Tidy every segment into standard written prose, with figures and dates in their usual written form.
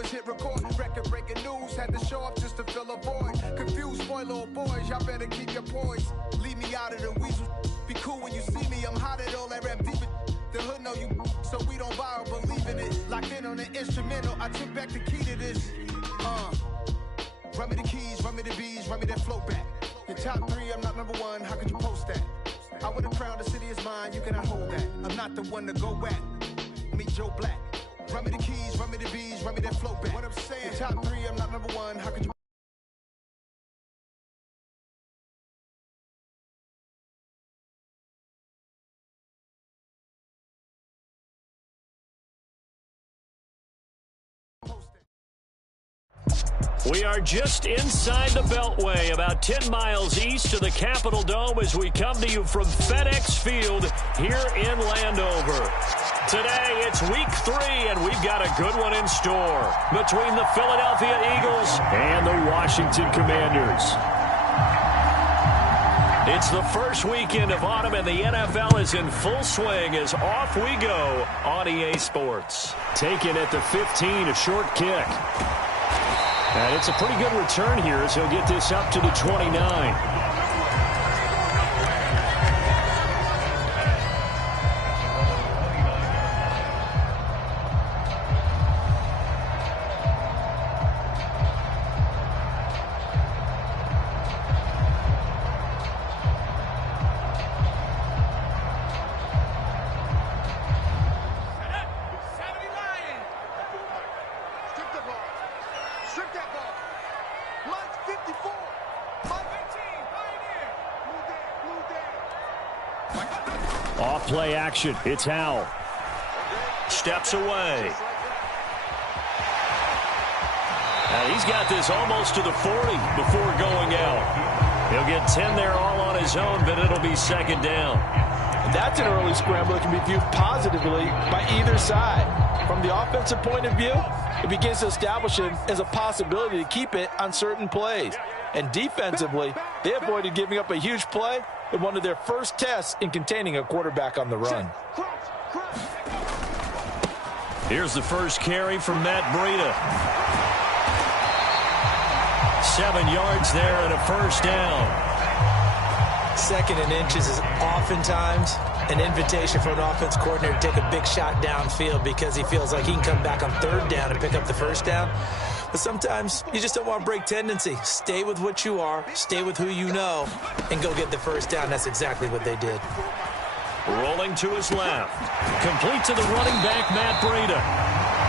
was hit record. Record breaking news, had to show up just to fill a void. Confused boy, little boys, y'all better keep your poise. Leave me out of the weasel. Be cool when you see me, I'm hot at all that rap deep. The hood know you, so we don't borrow, believe in it. Locked in on the instrumental, I took back the key to this. Run me the keys, run me the bees, run me that flow back. Your top 3, I'm not number 1, how could you post that? I would have crowned the city is mine, you cannot hold that. I'm not the one to go back. Meet Joe Black. Run me the keys, run me the bees, run me that flow back. What I'm saying, your top 3, I'm not number 1, how could you? We are just inside the Beltway, about 10 miles east of the Capitol Dome as we come to you from FedEx Field here in Landover. Today, it's week 3, and we've got a good one in store between the Philadelphia Eagles and the Washington Commanders. It's the first weekend of autumn, and the NFL is in full swing as off we go on EA Sports. Taken at the 15, a short kick. And it's a pretty good return here as he'll get this up to the 29. Off-play action. It's Howell. Steps away. And he's got this almost to the 40 before going out. He'll get 10 there all on his own, but it'll be second down. That's an early scramble that can be viewed positively by either side. From the offensive point of view, it begins to establish it as a possibility to keep it on certain plays. And defensively, they avoided giving up a huge play in one of their first tests in containing a quarterback on the run. Here's the first carry from Matt Breida. 7 yards there and a first down. Second and inches is oftentimes an invitation for an offense coordinator to take a big shot downfield because he feels like he can come back on third down and pick up the first down. But sometimes you just don't want to break tendency. Stay with what you are, stay with who you know, and go get the first down. That's exactly what they did. Rolling to his left. Complete to the running back, Matt Breida.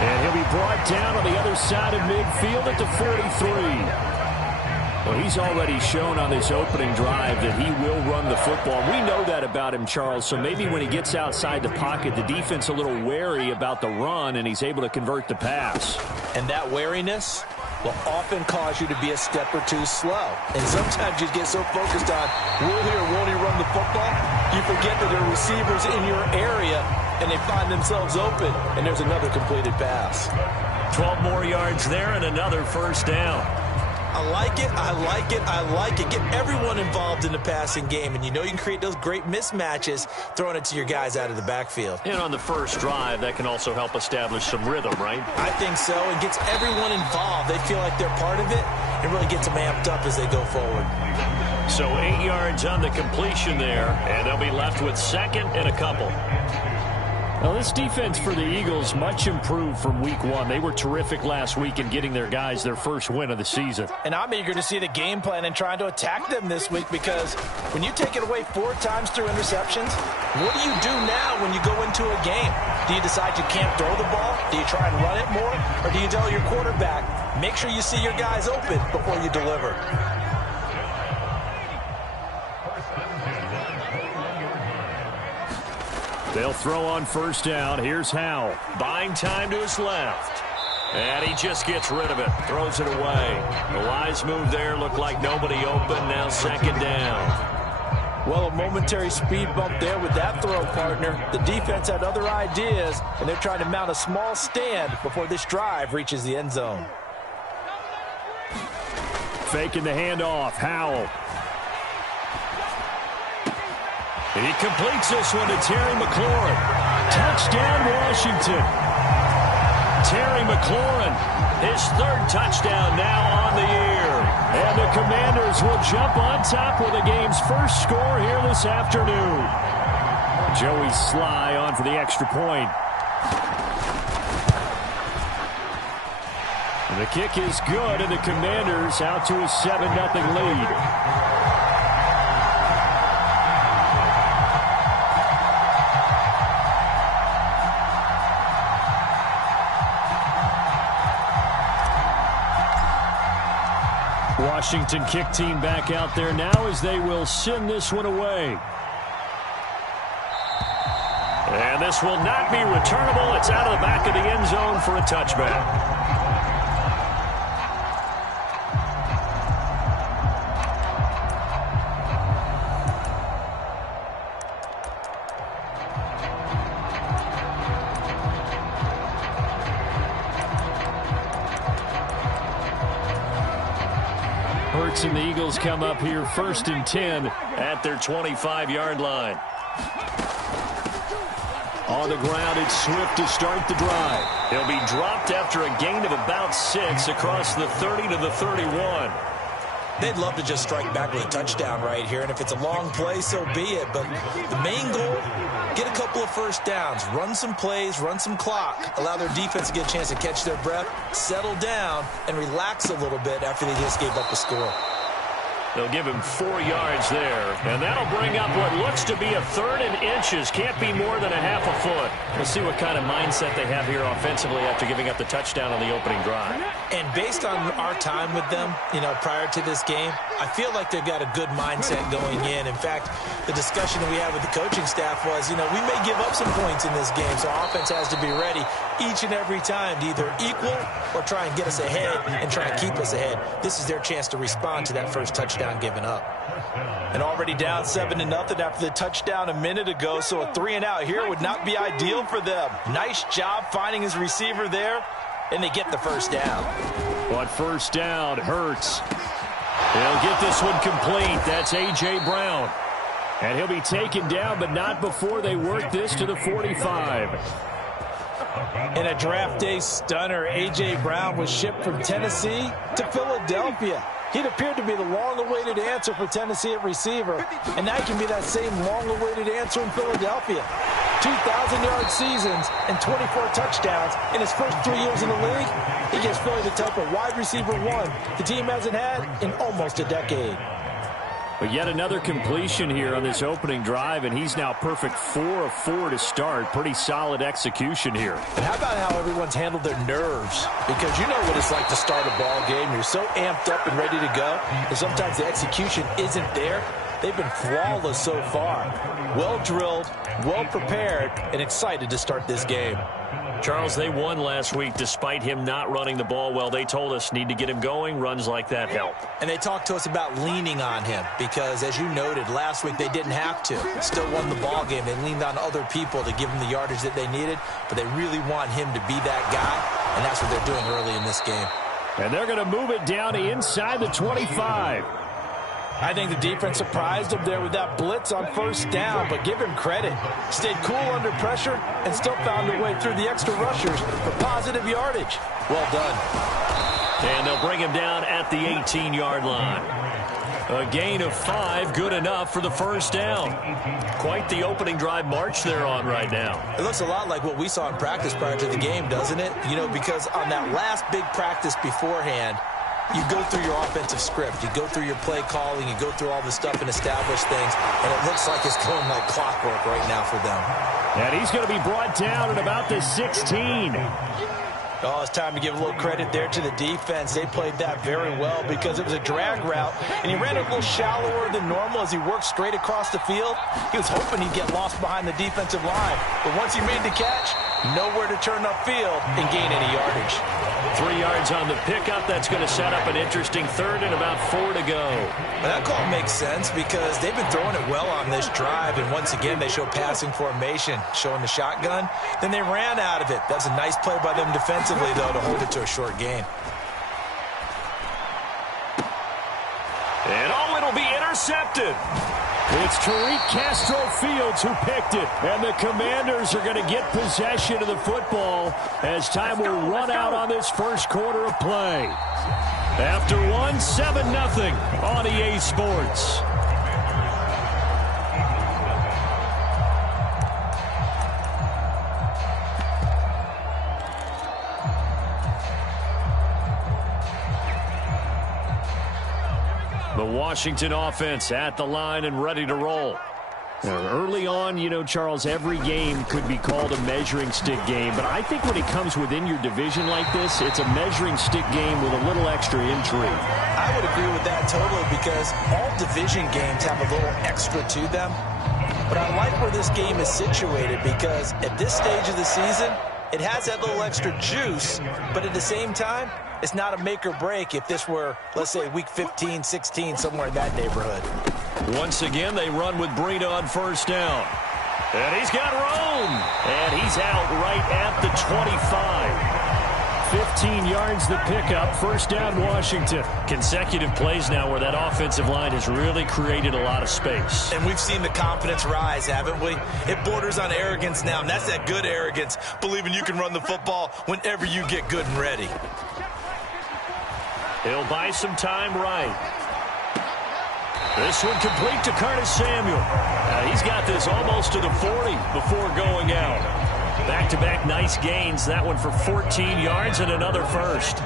And he'll be brought down on the other side of midfield at the 43. Well, he's already shown on this opening drive that he will run the football. We know that about him, Charles, so maybe when he gets outside the pocket, the defense a little wary about the run, and he's able to convert the pass. And that wariness will often cause you to be a step or two slow. And sometimes you get so focused on, will he or won't he run the football, you forget that there are receivers in your area, and they find themselves open, and there's another completed pass. 12 more yards there and another first down. I like it, I like it, I like it. Get everyone involved in the passing game, and you know you can create those great mismatches throwing it to your guys out of the backfield. And on the first drive, that can also help establish some rhythm, right? I think so. It gets everyone involved. They feel like they're part of it, and really gets them amped up as they go forward. So 8 yards on the completion there, and they'll be left with second and a couple. Well, this defense for the Eagles much improved from week 1. They were terrific last week in getting their guys their first win of the season. And I'm eager to see the game plan and trying to attack them this week, because when you take it away 4 times through interceptions, what do you do now when you go into a game? Do you decide you can't throw the ball? Do you try and run it more? Or do you tell your quarterback, make sure you see your guys open before you deliver? They'll throw on first down. Here's Howell. Buying time to his left. And he just gets rid of it. Throws it away. The wise move there. Looked like nobody open. Now second down. Well, a momentary speed bump there with that throw, partner. The defense had other ideas, and they're trying to mount a small stand before this drive reaches the end zone. Faking the handoff. Howell. He completes this one to Terry McLaurin. Touchdown, Washington. Terry McLaurin, his third touchdown now on the year. And the Commanders will jump on top with the game's first score here this afternoon. Joey Sly on for the extra point. The kick is good, and the Commanders out to a 7-0 lead. Washington kick team back out there now as they will send this one away. And this will not be returnable. It's out of the back of the end zone for a touchback. And the Eagles come up here 1st and 10 at their 25-yard line. On the ground, it's Swift to start the drive. He'll be dropped after a gain of about 6 across the 30 to the 31. They'd love to just strike back with a touchdown right here, and if it's a long play, so be it. But the main goal, get a couple of first downs, run some plays, run some clock, allow their defense to get a chance to catch their breath, settle down, and relax a little bit after they just gave up a score. They'll give him 4 yards there, and that'll bring up what looks to be a 3rd and inches. Can't be more than a half a foot. We'll see what kind of mindset they have here offensively after giving up the touchdown on the opening drive. And based on our time with them, prior to this game, I feel like they've got a good mindset going in. In fact, the discussion that we had with the coaching staff was, we may give up some points in this game, so our offense has to be ready each and every time to either equal or try and get us ahead and try and keep us ahead. This is their chance to respond to that first touchdown given up. And already down 7-0 after the touchdown a minute ago, so a 3 and out here would not be ideal for them. Nice job finding his receiver there, and they get the first down. But first down hurts. He'll get this one complete. That's A.J. Brown. And he'll be taken down, but not before they work this to the 45. In a draft day stunner, A.J. Brown was shipped from Tennessee to Philadelphia. He'd appeared to be the long-awaited answer for Tennessee at receiver, and that can be that same long-awaited answer in Philadelphia. 2,000-yard seasons and 24 touchdowns in his first 3 years in the league. He gives Philly the type of wide receiver one the team hasn't had in almost a decade. But yet another completion here on this opening drive, and he's now perfect 4 of 4 to start. Pretty solid execution here. And how about how everyone's handled their nerves? Because you know what it's like to start a ball game. You're so amped up and ready to go, and sometimes the execution isn't there. They've been flawless so far. Well-drilled, well-prepared, and excited to start this game. Charles, they won last week despite him not running the ball well. They told us need to get him going. Runs like that help. And they talked to us about leaning on him because, as you noted, last week they didn't have to. Still won the ball game. They leaned on other people to give them the yardage that they needed, but they really want him to be that guy, and that's what they're doing early in this game. And they're going to move it down inside the 25. I think the defense surprised him there with that blitz on first down, but give him credit. Stayed cool under pressure and still found a way through the extra rushers for positive yardage. Well done. And they'll bring him down at the 18-yard line. A gain of 5, good enough for the first down. Quite the opening drive march they're on right now. It looks a lot like what we saw in practice prior to the game, doesn't it? Because on that last big practice beforehand, you go through your offensive script. You go through your play calling. You go through all the stuff and establish things. And it looks like it's going like clockwork right now for them. And he's going to be brought down at about the 16. Oh, it's time to give a little credit there to the defense. They played that very well because it was a drag route, and he ran a little shallower than normal as he worked straight across the field. He was hoping he'd get lost behind the defensive line, but once he made the catch, nowhere to turn upfield and gain any yardage. 3 yards on the pickup. That's going to set up an interesting third and about 4 to go. Well, that call makes sense because they've been throwing it well on this drive, and once again they show passing formation, showing the shotgun. Then they ran out of it. That's a nice play by them defensively, though, to hold it to a short gain. And it'll be intercepted. It's Tariq Castro Fields who picked it. And the Commanders are going to get possession of the football as time will run out on this first quarter of play. After 7-0 on EA Sports. The Washington offense at the line and ready to roll. Early on, Charles, every game could be called a measuring stick game. But I think when it comes within your division like this, it's a measuring stick game with a little extra intrigue. I would agree with that totally because all division games have a little extra to them. But I like where this game is situated because at this stage of the season, it has that little extra juice. But at the same time, it's not a make or break if this were, let's say, week 15, 16, somewhere in that neighborhood. Once again, they run with Breida on first down. And he's got room. And he's out right at the 25. 15 yards the pickup. First down, Washington. Consecutive plays now where that offensive line has really created a lot of space. And we've seen the confidence rise, haven't we? It borders on arrogance now, and that's that good arrogance, believing you can run the football whenever you get good and ready. He'll buy some time right. This one complete to Curtis Samuel. He's got this almost to the 40 before going out. Back-to-back nice gains. That one for 14 yards and another first.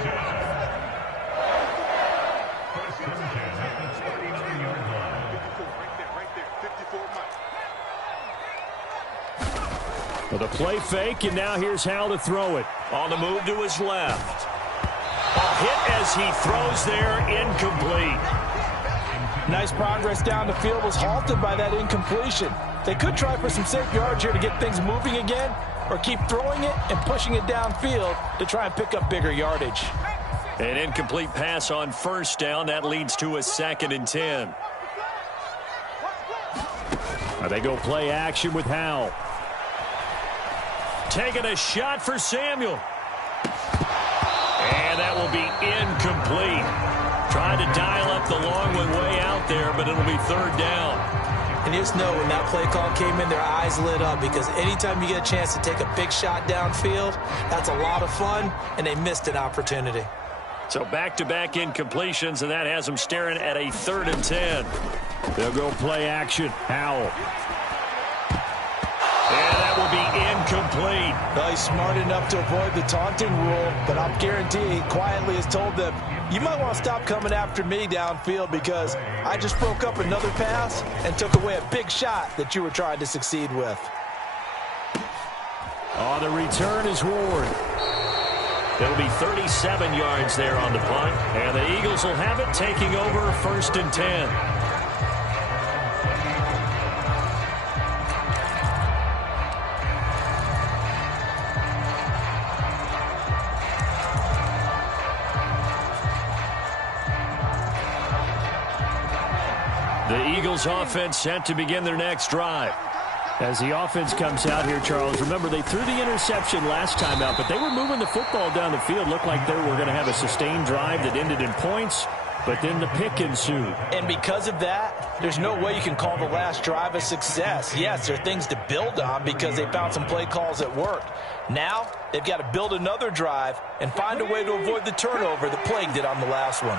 With a play fake, and now here's Hal to throw it. On the move to his left. A hit as he throws there, incomplete. Nice progress down the field was halted by that incompletion. They could try for some safe yards here to get things moving again, or keep throwing it and pushing it downfield to try and pick up bigger yardage. An incomplete pass on first down. That leads to a 2nd and 10. Now they go play action with Howell. Taking a shot for Samuel. And that will be incomplete. Trying to dial up the long one way out there, but it'll be third down. And you just know when that play call came in, their eyes lit up because anytime you get a chance to take a big shot downfield, that's a lot of fun, and they missed an opportunity. So back-to-back incompletions, and that has them staring at a 3rd and 10. They'll go play action. Howell. And that will be incomplete. Well, he's smart enough to avoid the taunting rule, but I'll guarantee he quietly has told them, you might want to stop coming after me downfield because I just broke up another pass and took away a big shot that you were trying to succeed with. On the return is Ward. It'll be 37 yards there on the punt, and the Eagles will have it taking over 1st and 10. The Eagles offense set to begin their next drive. As the offense comes out here, Charles, remember they threw the interception last time out, but they were moving the football down the field. Looked like they were going to have a sustained drive that ended in points, but then the pick ensued. And because of that, there's no way you can call the last drive a success. Yes, there are things to build on because they found some play calls that worked. Now, they've got to build another drive and find a way to avoid the turnover that plagued it on the last one.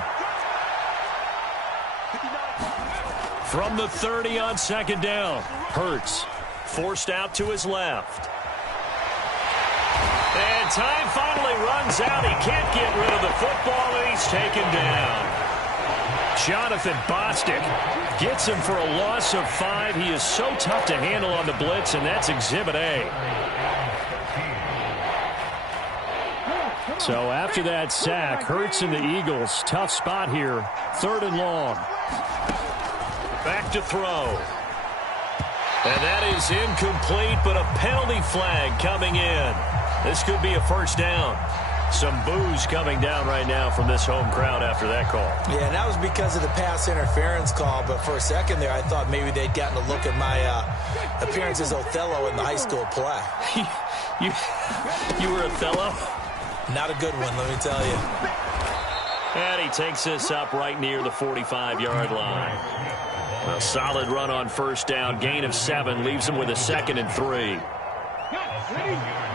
From the 30 on 2nd down, Hurts forced out to his left. And time finally runs out. He can't get rid of the football, and he's taken down. Jonathan Bostic gets him for a loss of 5. He is so tough to handle on the blitz, and that's Exhibit A. So after that sack, Hurts and the Eagles, tough spot here. 3rd and long. Back to throw. And that is incomplete, but a penalty flag coming in. This could be a first down. Some boos coming down right now from this home crowd after that call. Yeah, and that was because of the pass interference call, but for a second there I thought maybe they'd gotten a look at my appearance as Othello in the high school play. You were Othello? Not a good one, let me tell you. And he takes this up right near the 45-yard line. A solid run on first down. Gain of 7 leaves him with a 2nd and 3.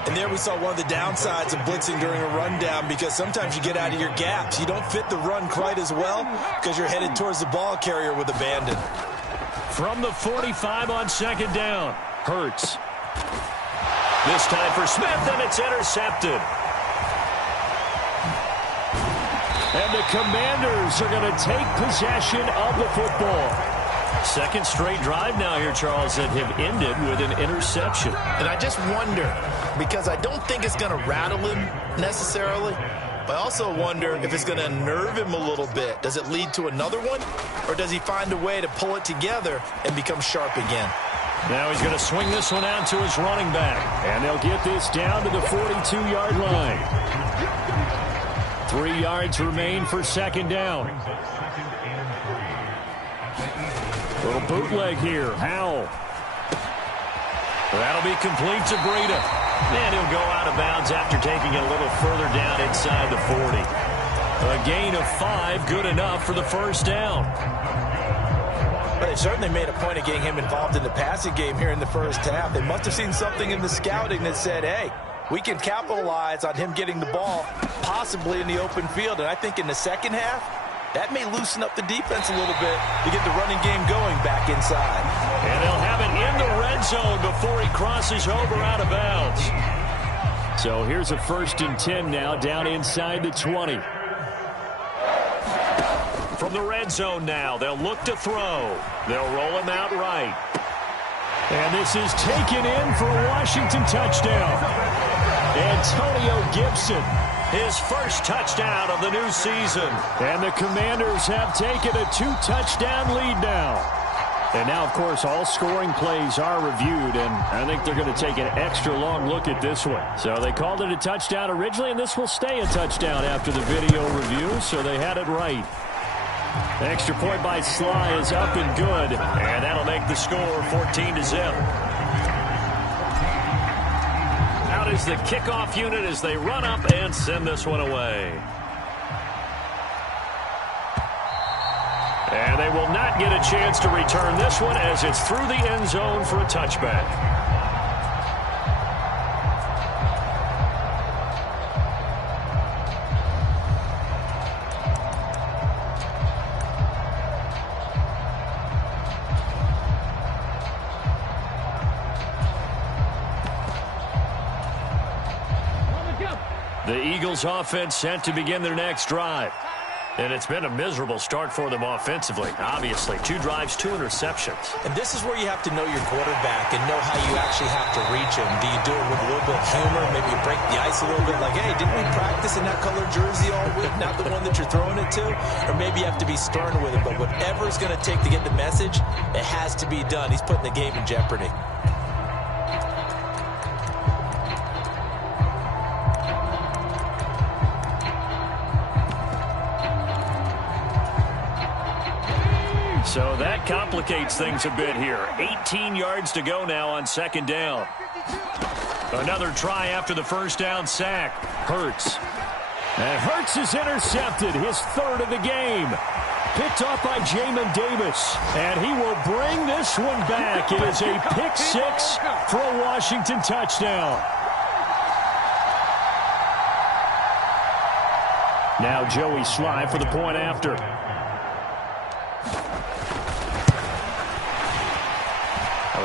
And there we saw one of the downsides of blitzing during a rundown, because sometimes you get out of your gaps. You don't fit the run quite as well because you're headed towards the ball carrier with abandon. From the 45 on 2nd down, Hurts. This time for Smith, and it's intercepted. And the Commanders are going to take possession of the football. Second straight drive now here, Charles, that have ended with an interception. And I just wonder, because I don't think it's going to rattle him necessarily, but I also wonder if it's going to unnerve him a little bit. Does it lead to another one, or does he find a way to pull it together and become sharp again? Now he's going to swing this one out to his running back. And they'll get this down to the 42-yard line. 3 yards remain for 2nd down. Little bootleg here. Howell. That'll be complete to Breida. And he'll go out of bounds after taking it a little further down inside the 40. A gain of 5, good enough for the first down. But they certainly made a point of getting him involved in the passing game here in the first half. They must have seen something in the scouting that said, hey, we can capitalize on him getting the ball, possibly in the open field. And I think in the second half, that may loosen up the defense a little bit to get the running game going back inside. And they'll have it in the red zone before he crosses over out of bounds. So here's a 1st and 10 now, down inside the 20. From the red zone now, they'll look to throw. They'll roll him out right. And this is taken in for a Washington touchdown. Antonio Gibson, his first touchdown of the new season. And the Commanders have taken a 2-touchdown lead now. And now, of course, all scoring plays are reviewed, and I think they're going to take an extra long look at this one. So they called it a touchdown originally, and this will stay a touchdown after the video review, so they had it right. The extra point by Sly is up and good, and that'll make the score 14-0. Out is the kickoff unit as they run up and send this one away. And they will not get a chance to return this one as it's through the end zone for a touchback. The Eagles offense set to begin their next drive. And it's been a miserable start for them offensively. Obviously, 2 drives, 2 interceptions. And this is where you have to know your quarterback and know how you actually have to reach him. Do you do it with a little bit of humor? Maybe you break the ice a little bit like, hey, didn't we practice in that colored jersey all week? Not the one that you're throwing it to? Or maybe you have to be stern with him. But whatever it's going to take to get the message, it has to be done. He's putting the game in jeopardy. So that complicates things a bit here. 18 yards to go now on 2nd down. Another try after the first down sack. Hurts. And Hurts is intercepted, his 3rd of the game. Picked off by Jamin Davis. And he will bring this one back. It is a pick 6 for a Washington touchdown. Now Joey Sly for the point after.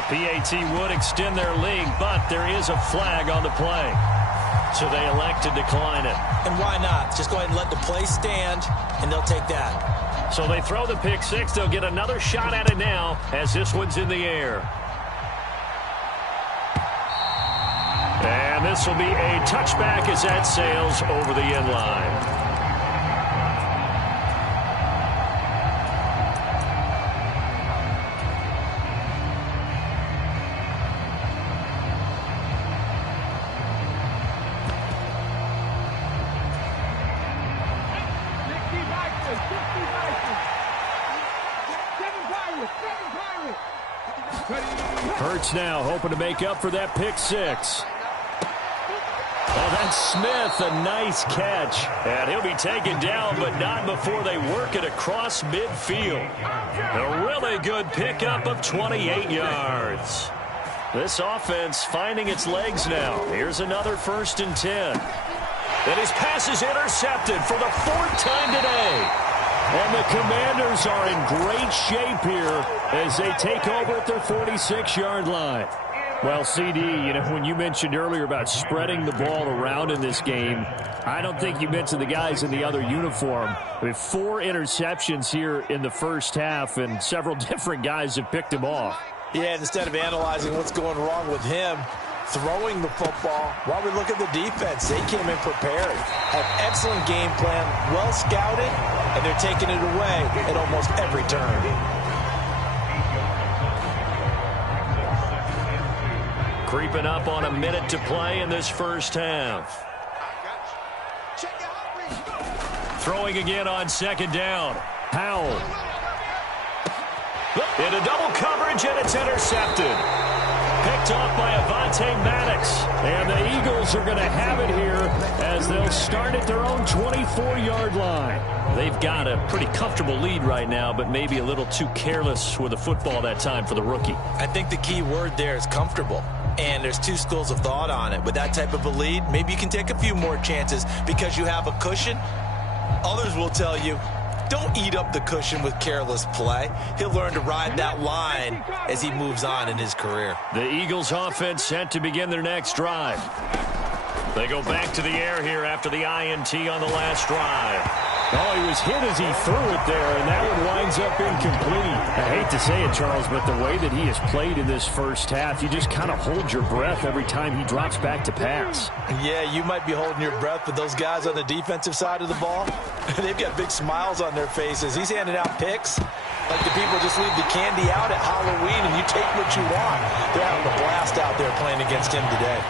PAT would extend their lead, but there is a flag on the play. So they elect to decline it. And why not? Just go ahead and let the play stand, and they'll take that. So they throw the pick 6. They'll get another shot at it now as this one's in the air. And this will be a touchback as that sails over the end line. Hurts now hoping to make up for that pick 6. Oh, that Roquan Smith, a nice catch. And he'll be taken down, but not before they work it across midfield. A really good pickup of 28 yards. This offense finding its legs now. Here's another 1st and 10. And his pass is intercepted for the 4th time today. And the Commanders are in great shape here as they take over at their 46-yard line. Well, CD, you know, when you mentioned earlier about spreading the ball around in this game, I don't think you mentioned the guys in the other uniform. With 4 interceptions here in the first half, and several different guys have picked him off. Yeah, instead of analyzing what's going wrong with him, throwing the football, while we look at the defense, they came in prepared, have excellent game plan, well scouted, and they're taking it away at almost every turn. Creeping up on a minute to play in this first half. Throwing again on 2nd down. Howell. Into double coverage, and it's intercepted. Picked off by Avonte Maddox. And the Eagles are going to have it here as they'll start at their own 24-yard line. They've got a pretty comfortable lead right now, but maybe a little too careless with the football that time for the rookie. I think the key word there is comfortable. And there's 2 schools of thought on it. With that type of a lead, maybe you can take a few more chances because you have a cushion. Others will tell you, don't eat up the cushion with careless play. He'll learn to ride that line as he moves on in his career. The Eagles offense set to begin their next drive. They go back to the air here after the INT on the last drive. Oh, he was hit as he threw it there, and that one winds up incomplete. I hate to say it, Charles, but the way that he has played in this first half, you just kind of hold your breath every time he drops back to pass. Yeah, you might be holding your breath, but those guys on the defensive side of the ball, they've got big smiles on their faces. He's handing out picks like the people just leave the candy out at Halloween and you take what you want. They're having a blast out there playing against him today.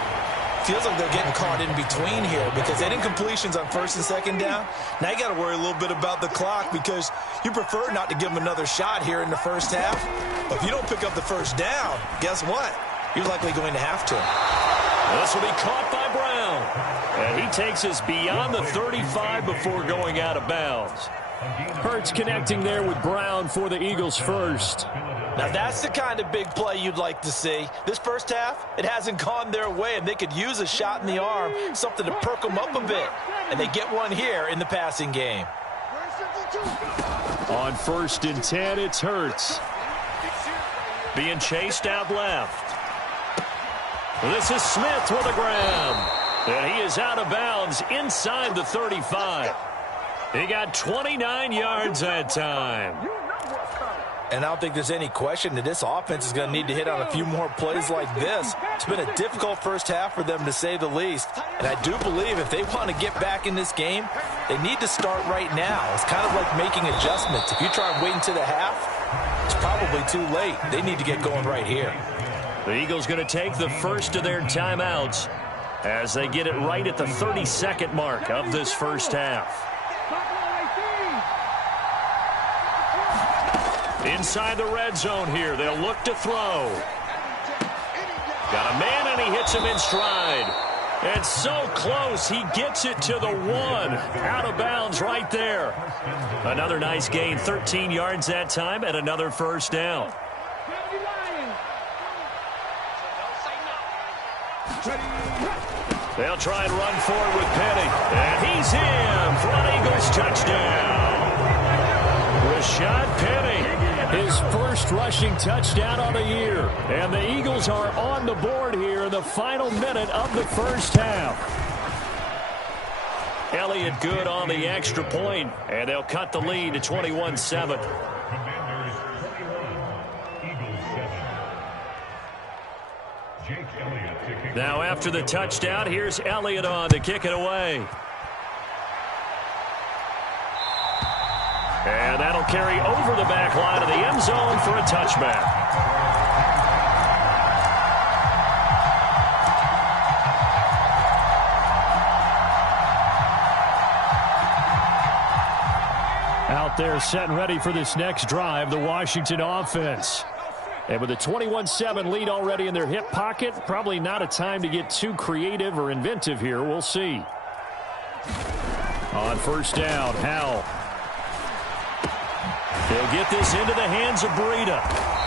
Feels like they're getting caught in between here because they didn't completions on 1st and 2nd down. Now you got to worry a little bit about the clock because you prefer not to give them another shot here in the first half. But if you don't pick up the 1st down, guess what? You're likely going to have to. This will be caught by Brown. And he takes us beyond the 35 before going out of bounds. Hurts connecting there with Brown for the Eagles first. Now that's the kind of big play you'd like to see. This first half, it hasn't gone their way, and they could use a shot in the arm, something to perk them up a bit. And they get one here in the passing game. On 1st and 10, it's Hurts. Being chased out left. This is Smith with a grab. And he is out of bounds inside the 35. He got 29 yards that time. And I don't think there's any question that this offense is going to need to hit on a few more plays like this. It's been a difficult first half for them, to say the least. And I do believe if they want to get back in this game, they need to start right now. It's kind of like making adjustments. If you try and wait until the half, it's probably too late. They need to get going right here. The Eagles going to take the first of their timeouts as they get it right at the 32nd mark of this first half. Inside the red zone here, they'll look to throw. Got a man, and he hits him in stride. And so close, he gets it to the 1. Out of bounds right there. Another nice gain, 13 yards that time, and another 1st down. They'll try and run forward with Penny. And he's in for an Eagles touchdown. Rashad Penny. His first rushing touchdown on the year. And the Eagles are on the board here in the final minute of the first half. Elliott good on the extra point, and they'll cut the lead to 21-7. Now after the touchdown, here's Elliott on to kick it away. And that'll carry over the back line of the end zone for a touchback. Out there set and ready for this next drive, the Washington offense. And with a 21-7 lead already in their hip pocket, probably not a time to get too creative or inventive here. We'll see. On first down, Howell. He'll get this into the hands of Breida.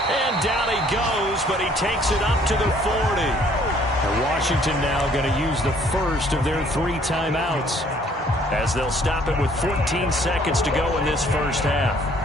And down he goes, but he takes it up to the 40. And Washington now going to use the first of their 3 timeouts, as they'll stop it with 14 seconds to go in this first half.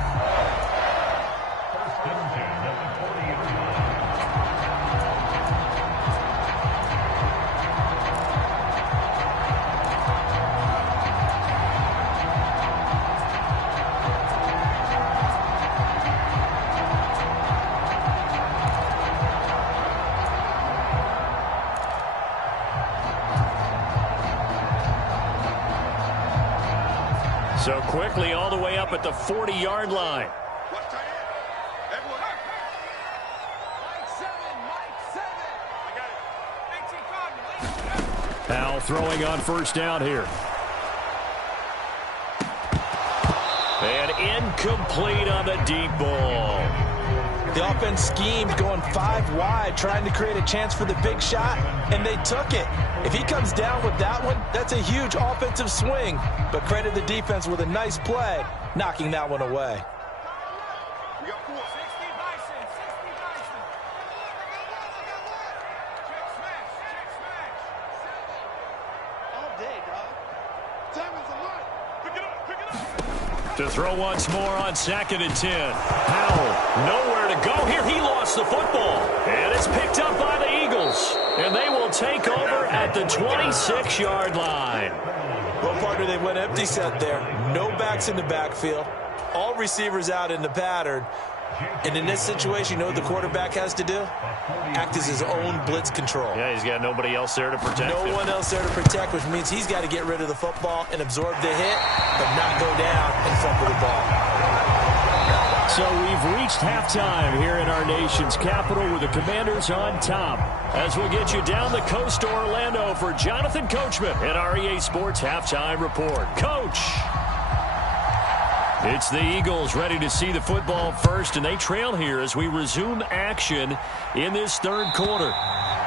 So quickly all the way up at the 40-yard line. Howell throwing on first down here. And incomplete on the deep ball. The offense schemed going 5 wide, trying to create a chance for the big shot, and they took it. If he comes down with that one, that's a huge offensive swing. But credit the defense with a nice play, knocking that one away. To throw once more on 2nd and 10. Howell, nowhere to go here. He lost the football. And it's picked up by the Eagles. And they will take over at the 26-yard line. Well, partner, they went empty set there. No backs in the backfield. All receivers out in the pattern. And in this situation, you know what the quarterback has to do? Act as his own blitz control. Yeah, he's got nobody else there to protect him. No one else there to protect, which means he's got to get rid of the football and absorb the hit, but not go down and fumble the ball. So we've reached halftime here in our nation's capital with the Commanders on top. As we'll get you down the coast to Orlando for Jonathan Coachman at our EA Sports Halftime Report. Coach! It's the Eagles ready to see the football first, and they trail here as we resume action in this third quarter.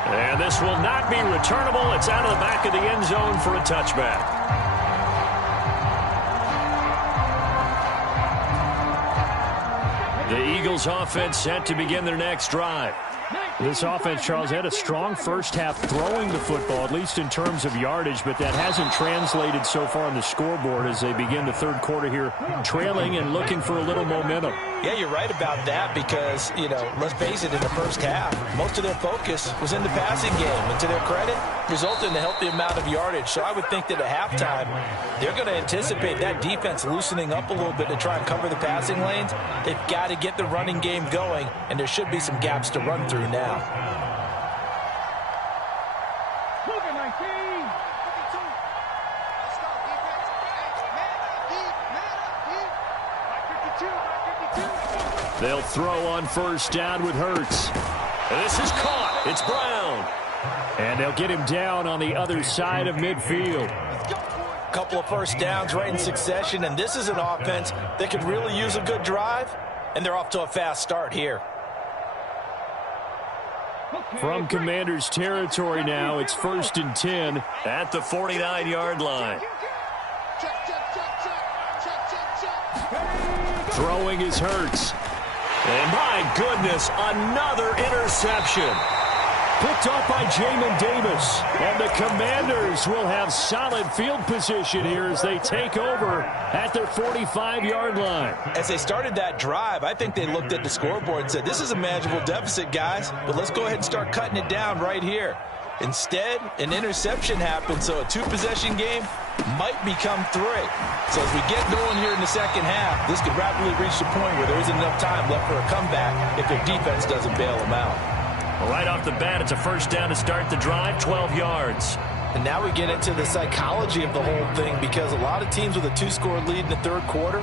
And this will not be returnable. It's out of the back of the end zone for a touchback. The Eagles offense set to begin their next drive. This offense, Charles, had a strong first half throwing the football, at least in terms of yardage, but that hasn't translated so far on the scoreboard as they begin the third quarter here, trailing and looking for a little momentum. Yeah, you're right about that because, you know, let's face it, in the first half, most of their focus was in the passing game. And to their credit, resulted in a healthy amount of yardage. So I would think that at halftime, they're going to anticipate that defense loosening up a little bit to try and cover the passing lanes. They've got to get the running game going, and there should be some gaps to run through now. They'll throw on first down with Hurts. And this is caught. It's Brown. And they'll get him down on the other side of midfield. A couple of first downs right in succession, and this is an offense that could really use a good drive, and they're off to a fast start here. From Commanders territory now, it's 1st and 10 at the 49-yard line. Throwing is Hurts. And my goodness, another interception. Picked off by Jamin Davis. And the Commanders will have solid field position here as they take over at their 45-yard line. As they started that drive, I think they looked at the scoreboard and said, this is a manageable deficit, guys, but let's go ahead and start cutting it down right here. Instead, an interception happened, so a 2-possession game might become 3. So as we get going here in the second half, this could rapidly reach the point where there isn't enough time left for a comeback if their defense doesn't bail them out. Well, right off the bat, it's a first down to start the drive, 12 yards. And now we get into the psychology of the whole thing, because a lot of teams with a 2-score lead in the third quarter,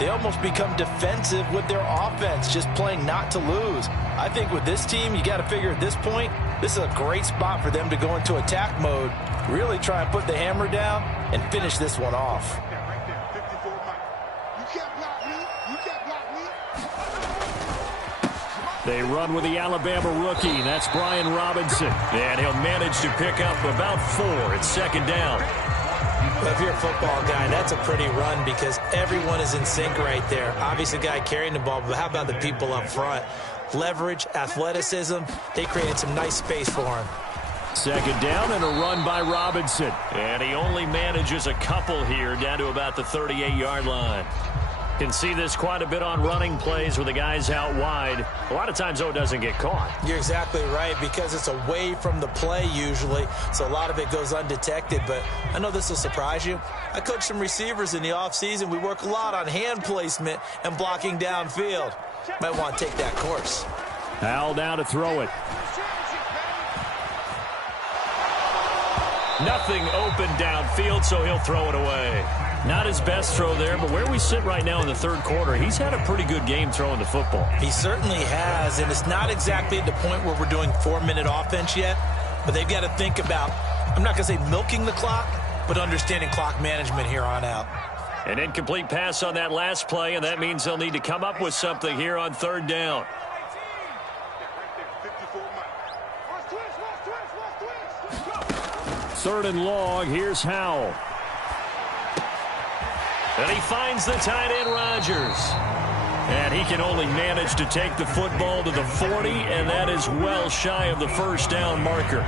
they almost become defensive with their offense, just playing not to lose. I think with this team, you got to figure at this point, this is a great spot for them to go into attack mode, really try and put the hammer down and finish this one off. They run with the Alabama rookie. That's Brian Robinson. And he'll manage to pick up about 4. It's second down. Well, if you're a football guy, that's a pretty run because everyone is in sync right there. Obviously, the guy carrying the ball, but how about the people up front? Leverage, athleticism, they created some nice space for him. Second down and a run by Robinson. And he only manages a couple here down to about the 38-yard line. Can see this quite a bit on running plays with the guys out wide. A lot of times, though, it doesn't get caught. You're exactly right because it's away from the play usually, so a lot of it goes undetected. But I know this will surprise you. I coach some receivers in the offseason. We work a lot on hand placement and blocking downfield. Might want to take that course. Howell down to throw it. Nothing open downfield, so he'll throw it away. Not his best throw there, but where we sit right now in the third quarter, he's had a pretty good game throwing the football. He certainly has, and it's not exactly at the point where we're doing 4-minute offense yet, but they've got to think about, I'm not going to say milking the clock, but understanding clock management here on out. An incomplete pass on that last play, and that means they'll need to come up with something here on third down. Third and long, here's Howell. And he finds the tight end, Rodgers. And he can only manage to take the football to the 40, and that is well shy of the first down marker.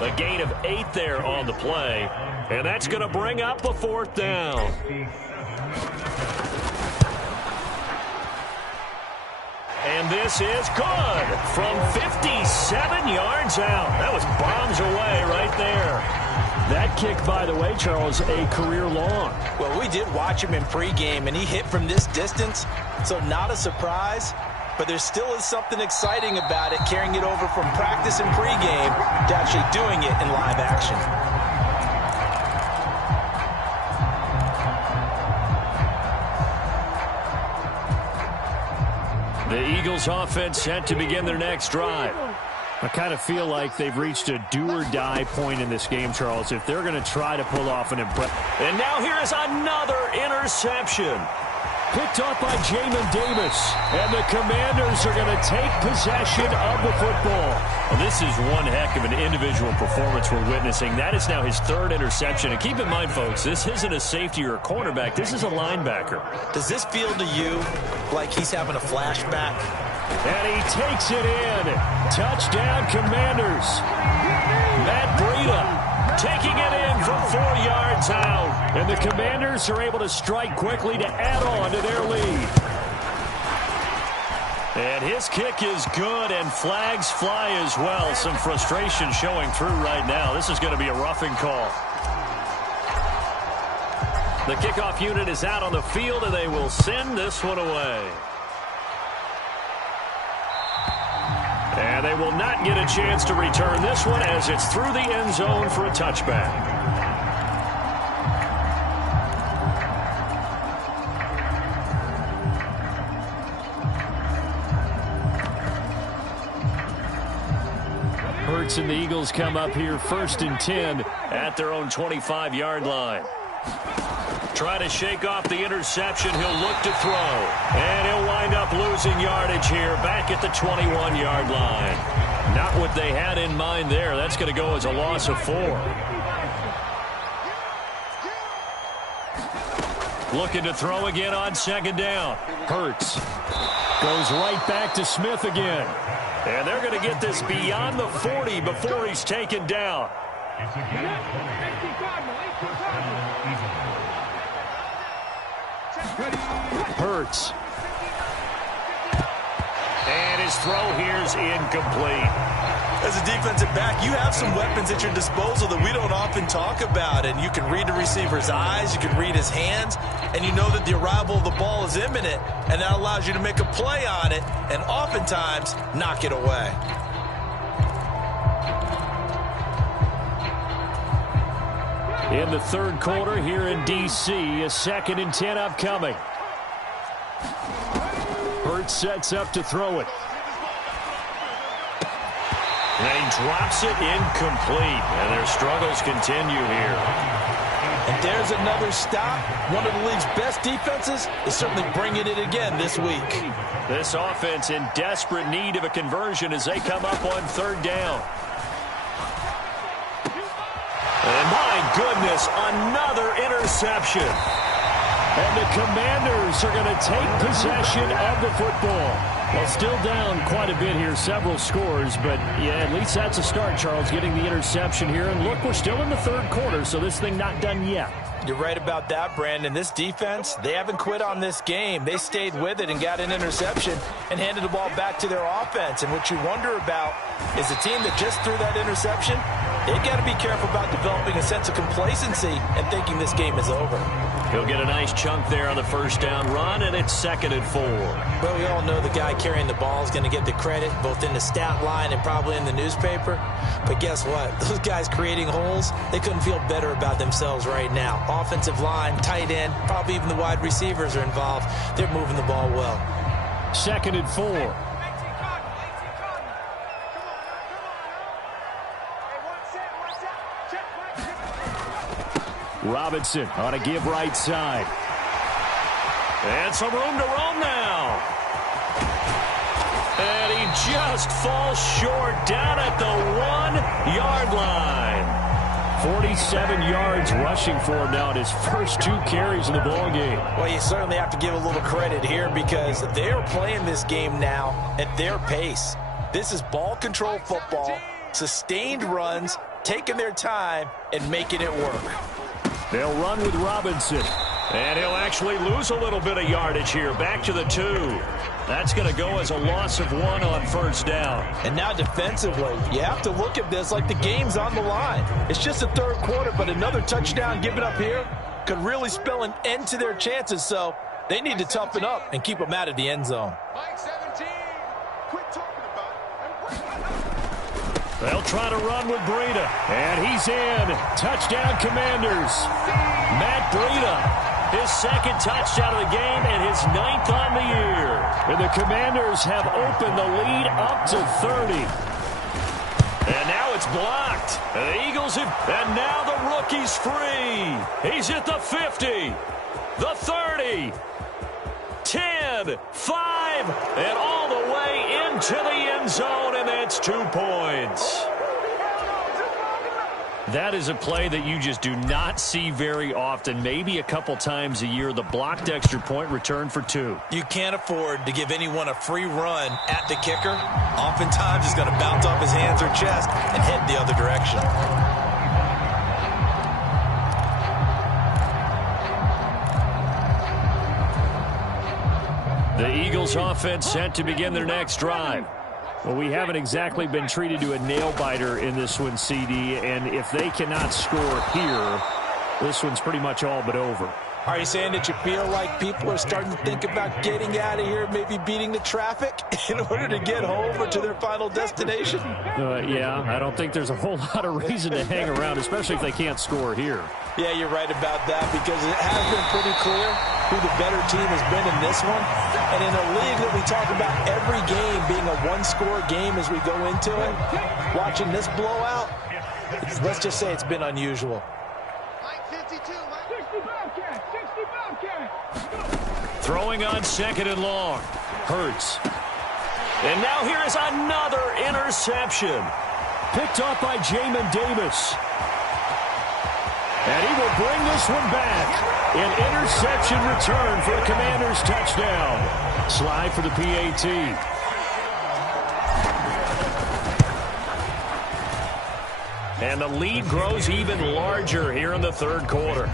A gain of 8 there on the play, and that's going to bring up a 4th down. And this is good from 57 yards out. That was bombs away right there. That kick, by the way, Charles, a career long. Well, we did watch him in pregame, and he hit from this distance, so not a surprise. But there still is something exciting about it, carrying it over from practice and pregame to actually doing it in live action. The Eagles offense set to begin their next drive. I kind of feel like they've reached a do-or-die point in this game, Charles, if they're going to try to pull off an impressive. And now here is another interception. Picked up by Jamin Davis. And the Commanders are going to take possession of the football. Well, this is one heck of an individual performance we're witnessing. That is now his 3rd interception. And keep in mind, folks, this isn't a safety or a cornerback. This is a linebacker. Does this feel to you like he's having a flashback? And he takes it in. Touchdown, Commanders. Matt Breida taking it in from 4 yards out. And the Commanders are able to strike quickly to add on to their lead. And his kick is good, and flags fly as well. Some frustration showing through right now. This is going to be a roughing call. The kickoff unit is out on the field, and they will send this one away. And they will not get a chance to return this one as it's through the end zone for a touchback. Hurts and the Eagles come up here 1st and 10 at their own 25-yard line. Try to shake off the interception. He'll look to throw. And he'll wind up losing yardage here back at the 21-yard line. Not what they had in mind there. That's going to go as a loss of 4. Looking to throw again on 2nd down. Hurts goes right back to Smith again. And they're going to get this beyond the 40 before he's taken down. Hurts. And his throw here is incomplete. As a defensive back, you have some weapons at your disposal that we don't often talk about. And you can read the receiver's eyes, you can read his hands, and you know that the arrival of the ball is imminent, and that allows you to make a play on it and oftentimes knock it away. In the third quarter here in D.C., a 2nd and 10 upcoming. Hurts sets up to throw it. And he drops it incomplete. And their struggles continue here. And there's another stop. One of the league's best defenses is certainly bringing it again this week. This offense in desperate need of a conversion as they come up on third down. And my goodness, another interception. And the Commanders are going to take possession of the football. Well, still down quite a bit here, several scores, but yeah, at least that's a start, Charles, getting the interception here. And look, we're still in the third quarter, so this thing not done yet. You're right about that, Brandon. This defense, they haven't quit on this game. They stayed with it and got an interception and handed the ball back to their offense. And what you wonder about is a team that just threw that interception, they've got to be careful about developing a sense of complacency and thinking this game is over. He'll get a nice chunk there on the first down run, and it's 2nd and 4. But we all know the guy carrying the ball is going to get the credit, both in the stat line and probably in the newspaper. But guess what? Those guys creating holes, they couldn't feel better about themselves right now. Offensive line, tight end, probably even the wide receivers are involved. They're moving the ball well. 2nd and 4. Robinson on a give right side. And some room to roam now. And he just falls short down at the 1-yard line. 47 yards rushing for him now in his first 2 carries in the ballgame. Well, you certainly have to give a little credit here because they're playing this game now at their pace. This is ball control football, sustained runs, taking their time, and making it work. They'll run with Robinson. And he'll actually lose a little bit of yardage here. Back to the 2. That's going to go as a loss of 1 on first down. And now defensively, you have to look at this like the game's on the line. It's just the third quarter, but another touchdown given up here could really spell an end to their chances. So they need to toughen up and keep them out of the end zone. They'll try to run with Breida. And he's in. Touchdown, Commanders. Matt Breida, his 2nd touchdown of the game and his 9th on the year. And the Commanders have opened the lead up to 30. And now it's blocked. And the Eagles have, and now the rookie's free. He's at the 50, the 30, 10, 5, and all the way into the end zone, and that's 2 points. That is a play that you just do not see very often, maybe a couple times a year. The blocked extra point return for 2. You can't afford to give anyone a free run at the kicker. Oftentimes he's going to bounce off his hands or chest and head the other direction. The Eagles offense set to begin their next drive. Well, we haven't exactly been treated to a nail-biter in this one, CD, and if they cannot score here, this one's pretty much all but over. Are you saying that you feel like people are starting to think about getting out of here, maybe beating the traffic in order to get home or to their final destination? Yeah, I don't think there's a whole lot of reason to hang around, especially if they can't score here. Yeah, you're right about that because it has been pretty clear who the better team has been in this one. And in a league that we talk about every game being a one-score game as we go into it, watching this blowout, let's just say it's been unusual. Throwing on 2nd and long. Hurts. And now here is another interception. Picked up by Jamin Davis. And he will bring this one back. An interception return for a Commanders touchdown. Slide for the PAT. And the lead grows even larger here in the third quarter.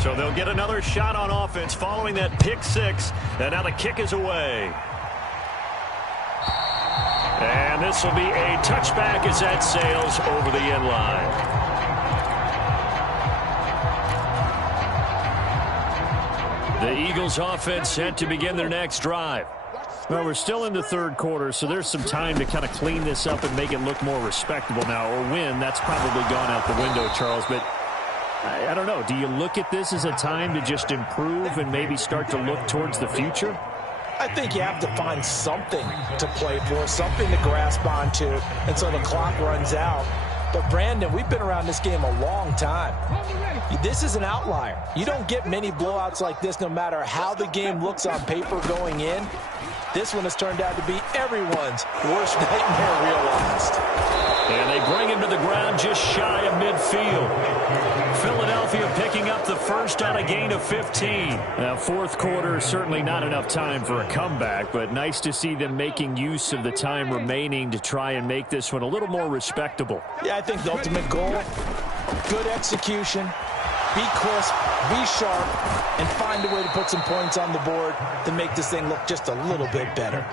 So they'll get another shot on offense following that pick 6. And now the kick is away. And this will be a touchback as that sails over the end line. The Eagles offense set to begin their next drive. Well, we're still in the third quarter, so there's some time to kind of clean this up and make it look more respectable now. Or win, that's probably gone out the window, Charles. But I don't know. Do you look at this as a time to just improve and maybe start to look towards the future? I think you have to find something to play for, something to grasp onto until the clock runs out. But, Brandon, we've been around this game a long time. This is an outlier. You don't get many blowouts like this no matter how the game looks on paper going in. This one has turned out to be everyone's worst nightmare realized. And they bring him to the ground just shy of midfield. Philadelphia picking up the first on a gain of 15. Now, fourth quarter, certainly not enough time for a comeback, but nice to see them making use of the time remaining to try and make this one a little more respectable. Yeah, I think the ultimate goal, good execution, be crisp, be sharp, and find a way to put some points on the board to make this thing look just a little bit better.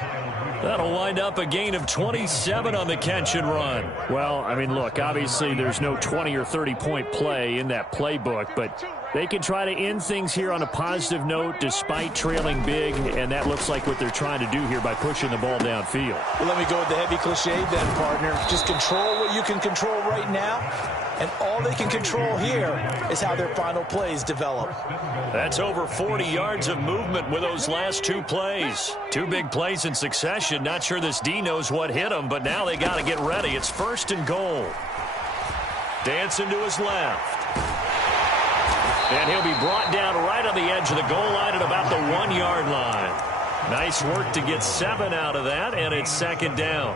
That'll wind up a gain of 27 on the catch and run. Well, I mean, look, obviously there's no 20 or 30-point play in that playbook, but they can try to end things here on a positive note despite trailing big, and that looks like what they're trying to do here by pushing the ball downfield. Well, let me go with the heavy cliche then, partner. Just control what you can control right now, and all they can control here is how their final plays develop. That's over 40 yards of movement with those last two plays. Two big plays in succession. Not sure this D knows what hit him, but now they got to get ready. It's first and goal. Dancing to his left. And he'll be brought down right on the edge of the goal line at about the 1-yard line. Nice work to get 7 out of that, and it's second down.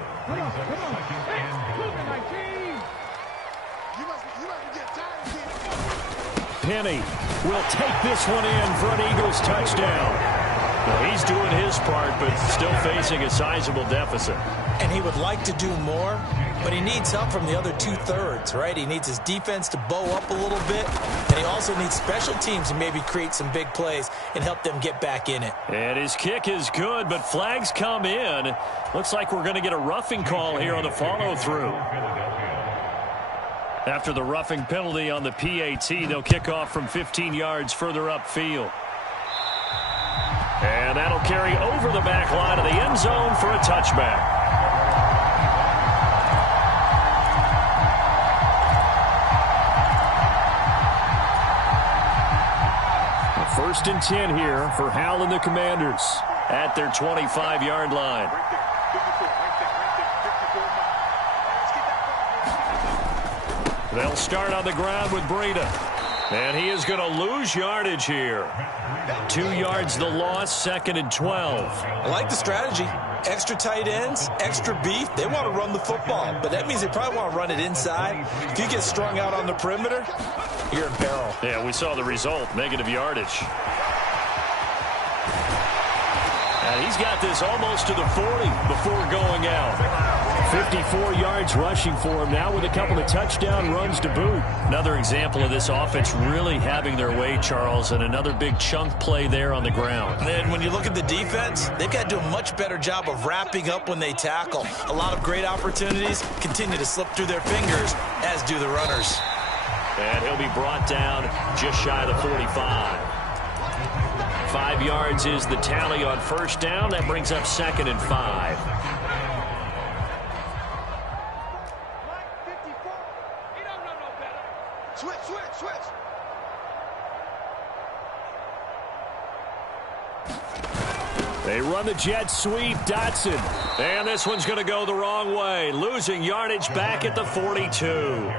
Penny will take this one in for an Eagles touchdown. Well, he's doing his part, but still facing a sizable deficit. And he would like to do more, but he needs help from the other two-thirds, right? He needs his defense to bow up a little bit, and he also needs special teams to maybe create some big plays and help them get back in it. And his kick is good, but flags come in. Looks like we're going to get a roughing call here on the follow-through. After the roughing penalty on the PAT, they'll kick off from 15 yards further upfield. And that'll carry over the back line of the end zone for a touchback. First and 10 here for Hal and the Commanders at their 25-yard line. They'll start on the ground with Breida. And he is going to lose yardage here. 2 yards the loss, 2nd and 12. I like the strategy. Extra tight ends, extra beef. They want to run the football, but that means they probably want to run it inside. If you get strung out on the perimeter, you're in peril. Yeah, we saw the result, negative yardage. And he's got this almost to the 40 before going out. 54 yards rushing for him now with a couple of touchdown runs to boot. Another example of this offense really having their way, Charles, and another big chunk play there on the ground. And when you look at the defense, they've got to do a much better job of wrapping up when they tackle. A lot of great opportunities continue to slip through their fingers, as do the runners. And he'll be brought down just shy of the 45. 5 yards is the tally on first down. That brings up 2nd and 5. They run the jet sweep. Dotson. And this one's going to go the wrong way. Losing yardage back at the 42.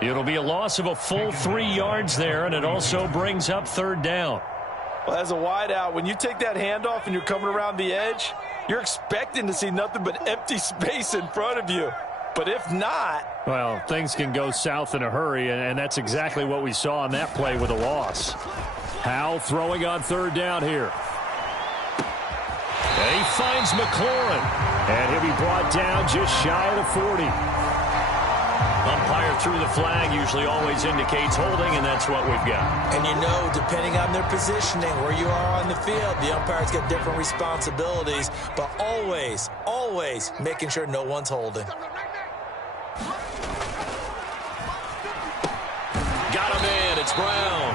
It'll be a loss of a full 3 yards there, and it also brings up 3rd down. Well, as a wideout, when you take that handoff and you're coming around the edge, you're expecting to see nothing but empty space in front of you. But if not... well, things can go south in a hurry, and that's exactly what we saw on that play with a loss. Hal throwing on 3rd down here. And he finds McLaurin. And he'll be brought down just shy of the 40. Umpire threw the flag, usually always indicates holding, and that's what we've got. And you know, depending on their positioning, where you are on the field, the umpire's got different responsibilities, but always, always making sure no one's holding. Got him in. It's Brown.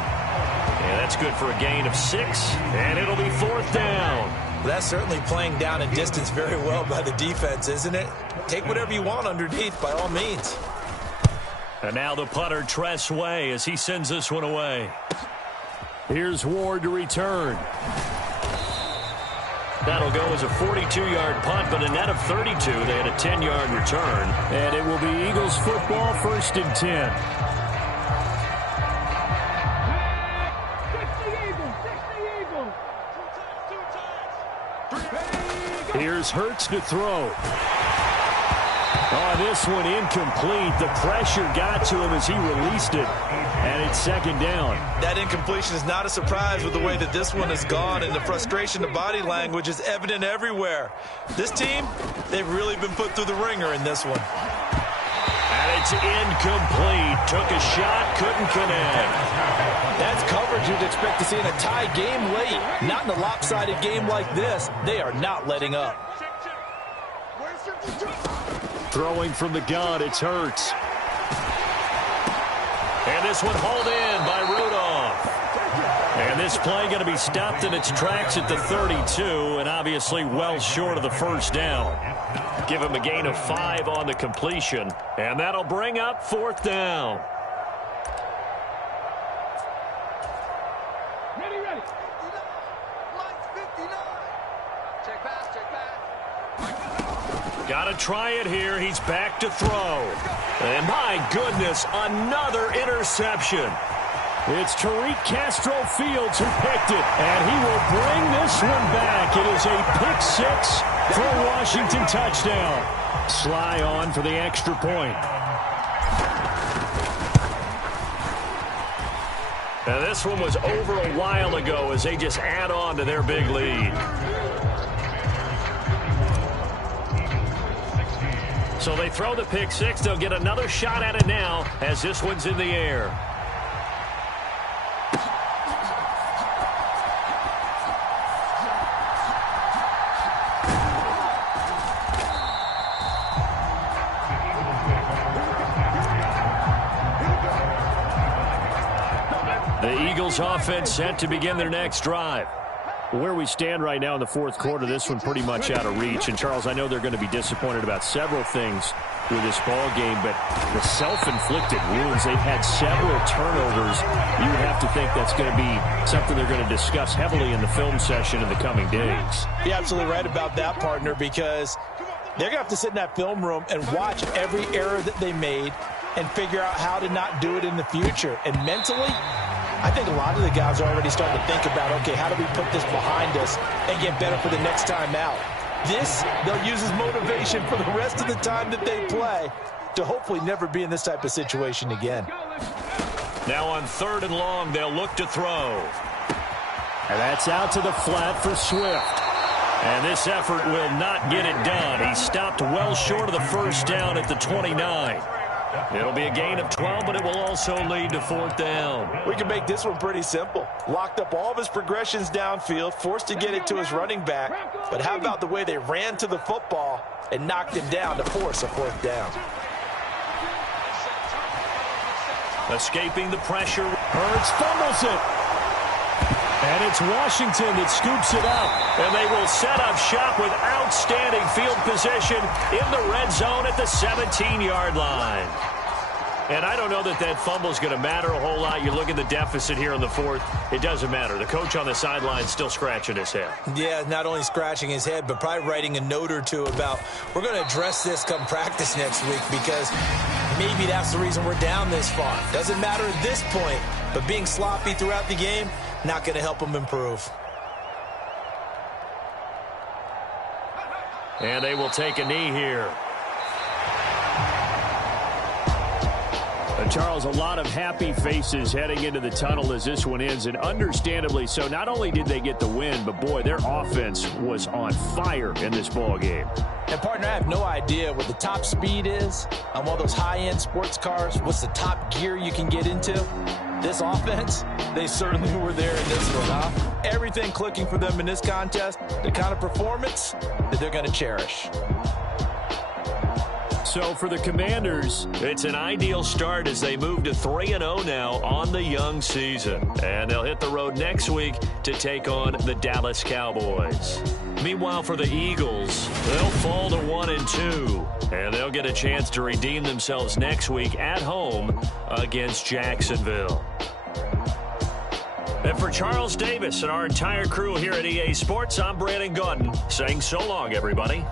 And that's good for a gain of 6, and it'll be 4th down. That's certainly playing down and distance very well by the defense, isn't it? Take whatever you want underneath, by all means. And now the punter, Tress Way, as he sends this one away. Here's Ward to return. That'll go as a 42-yard punt, but a net of 32. They had a 10-yard return. And it will be Eagles football, 1st and 10. Here's Hurts to throw. Oh, this one incomplete. The pressure got to him as he released it, and it's 2nd down. That incompletion is not a surprise with the way that this one has gone, and the frustration of body language is evident everywhere. This team, they've really been put through the ringer in this one. And it's incomplete. Took a shot, couldn't connect. That's coverage you'd expect to see in a tie game late. Not in a lopsided game like this. They are not letting up. Throwing from the gun, it's Hurts. And this one hauled in by Rudolph. And this play going to be stopped in its tracks at the 32, and obviously well short of the 1st down. Give him a gain of 5 on the completion, and that'll bring up 4th down. Ready. Lights 59. Check pass. Got to try it here. He's back to throw. And my goodness, another interception. It's Tariq Castro-Fields who picked it, and he will bring this one back. It is a pick-6 for a Washington touchdown. Sly on for the extra point. Now this one was over a while ago as they just add on to their big lead. So they throw the pick-6. They'll get another shot at it now as this one's in the air. The Eagles offense set to begin their next drive. Where we stand right now in the 4th quarter, this one pretty much out of reach. And, Charles, I know they're going to be disappointed about several things with this ball game, but the self-inflicted wounds, they've had several turnovers. You have to think that's going to be something they're going to discuss heavily in the film session in the coming days. You're absolutely right about that, partner, because they're going to have to sit in that film room and watch every error that they made and figure out how to not do it in the future. And mentally, I think a lot of the guys are already starting to think about, okay, how do we put this behind us and get better for the next time out? This, they'll use as motivation for the rest of the time that they play to hopefully never be in this type of situation again. Now on 3rd and long, they'll look to throw. And that's out to the flat for Swift. And this effort will not get it done. He stopped well short of the 1st down at the 29. It'll be a gain of 12, but it will also lead to 4th down. We can make this one pretty simple. Locked up all of his progressions downfield, forced to get it to his running back. But how about the way they ran to the football and knocked him down to force a 4th down? Escaping the pressure. Hurts fumbles it. And it's Washington that scoops it up. And they will set up shop with outstanding field position in the red zone at the 17-yard line. And I don't know that that fumble is going to matter a whole lot. You look at the deficit here in the 4th. It doesn't matter. The coach on the sideline is still scratching his head. Yeah, not only scratching his head, but probably writing a note or two about, we're going to address this come practice next week because maybe that's the reason we're down this far. Doesn't matter at this point, but being sloppy throughout the game, not going to help them improve. And they will take a knee here. And Charles, a lot of happy faces heading into the tunnel as this one ends, and understandably so. Not only did they get the win, but boy, their offense was on fire in this ball game. And partner, I have no idea what the top speed is on one of those high-end sports cars. What's the top gear you can get into? This offense, they certainly were there in this one, huh? Everything clicking for them in this contest, the kind of performance that they're going to cherish. So for the Commanders, it's an ideal start as they move to 3-0 now on the young season. And they'll hit the road next week to take on the Dallas Cowboys. Meanwhile, for the Eagles, they'll fall to 1-2. And they'll get a chance to redeem themselves next week at home against Jacksonville. And for Charles Davis and our entire crew here at EA Sports, I'm Brandon Gaudin saying so long, everybody.